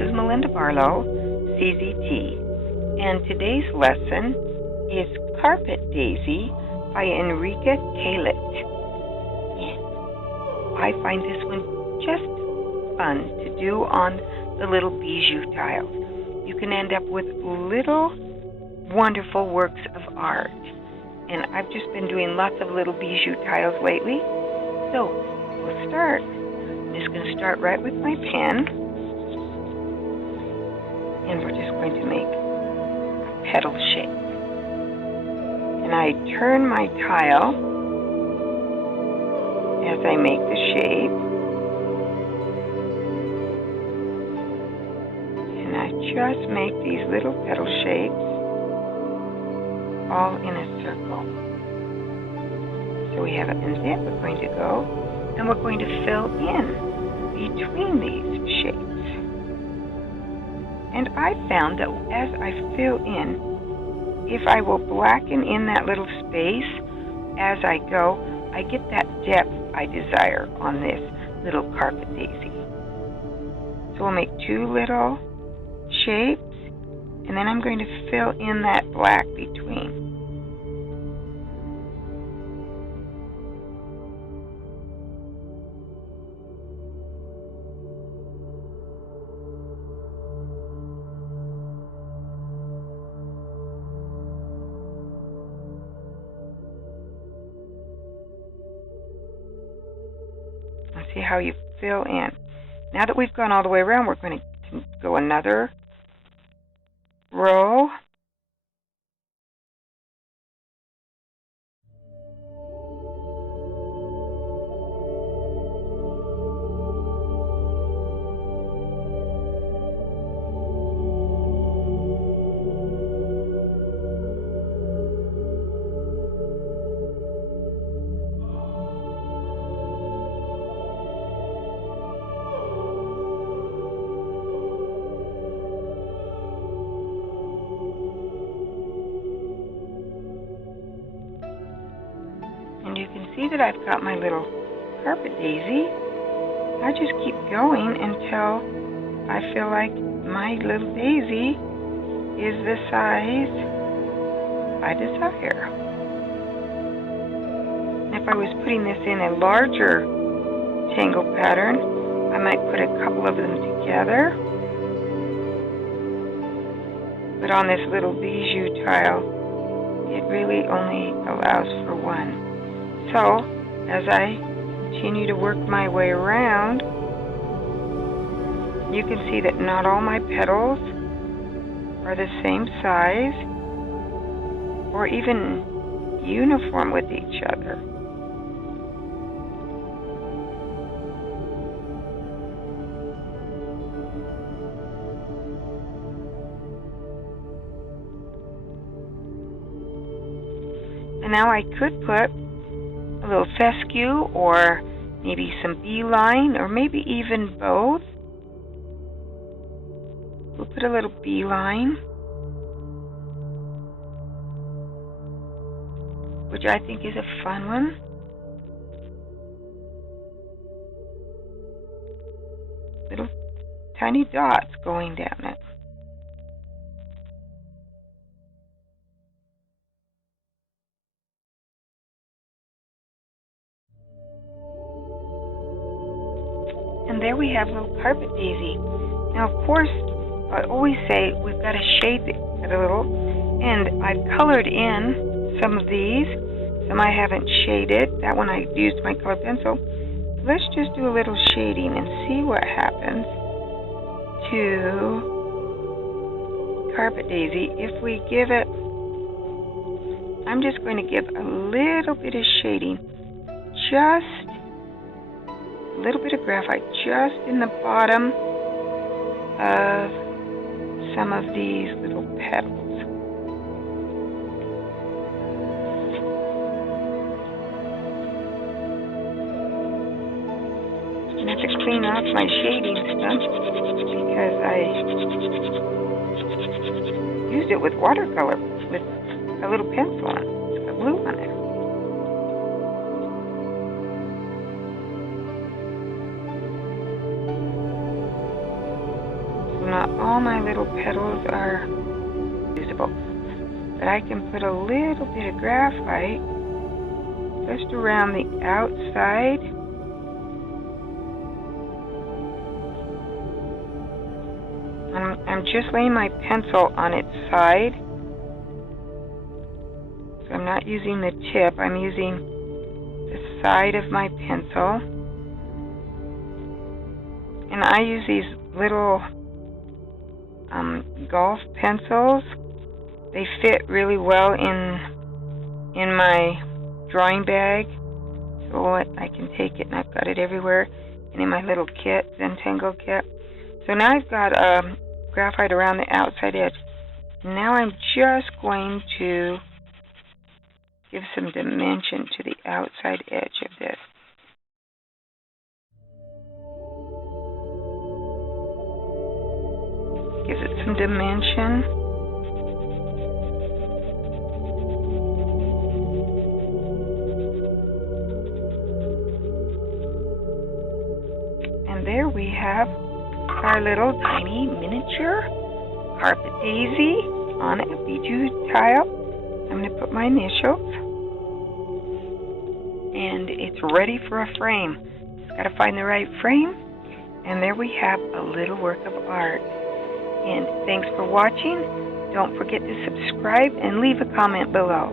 is Melinda Barlow, CZT, and today's lesson is Carpet Daisy by Enrica Kalit. I find this one just fun to do on the little bijou tiles. You can end up with little wonderful works of art. And I've just been doing lots of little bijou tiles lately. So we'll start. I'm just going to start right with my pen. And we're just going to make a petal shape. And I turn my tile as I make the shape. And I just make these little petal shapes all in a circle. So we have it, and then we're going to go and we're going to fill in between these shapes. And I found that as I fill in, if I will blacken in that little space as I go, I get that depth I desire on this little carpet daisy. So we'll make two little shapes, and then I'm going to fill in that black between. Let's see how you fill in. Now that we've gone all the way around, we're going to go another row. And you can see that I've got my little carpet daisy. I just keep going until I feel like my little daisy is the size I desire. And if I was putting this in a larger tangle pattern, I might put a couple of them together. But on this little bijou tile, it really only allows for one. So, as I continue to work my way around, you can see that not all my petals are the same size or even uniform with each other. And now I could put a little fescue or maybe some beeline or maybe even both. We'll put a little beeline, which I think is a fun one. Little tiny dots going down it. And there we have a little carpet daisy. Now, of course, I always say we've got to shade it a little, and I've colored in some of these. Some I haven't shaded. That one I used my colored pencil. Let's just do a little shading and see what happens to carpet daisy if we give it. I'm just going to give a little bit of shading, just a little bit of graphite just in the bottom of some of these little petals. I have to clean off my shading stuff because I used it with watercolor with a little pencil on it. It's got glue on it. not all my little petals are usable, but I can put a little bit of graphite just around the outside. I'm just laying my pencil on its side, so I'm not using the tip, I'm using the side of my pencil. And I use these little golf pencils. They fit really well in my drawing bag, so I can take it, and I've got it everywhere, and in my little kit, Tangle kit. So now I've got graphite around the outside edge. Now I'm just going to give some dimension to the outside edge of this. Gives it some dimension. And there we have our little tiny miniature carpet daisy on a bijou tile. I'm going to put my initials. And it's ready for a frame. Just got to find the right frame. And there we have a little work of art. And thanks for watching. Don't forget to subscribe and leave a comment below.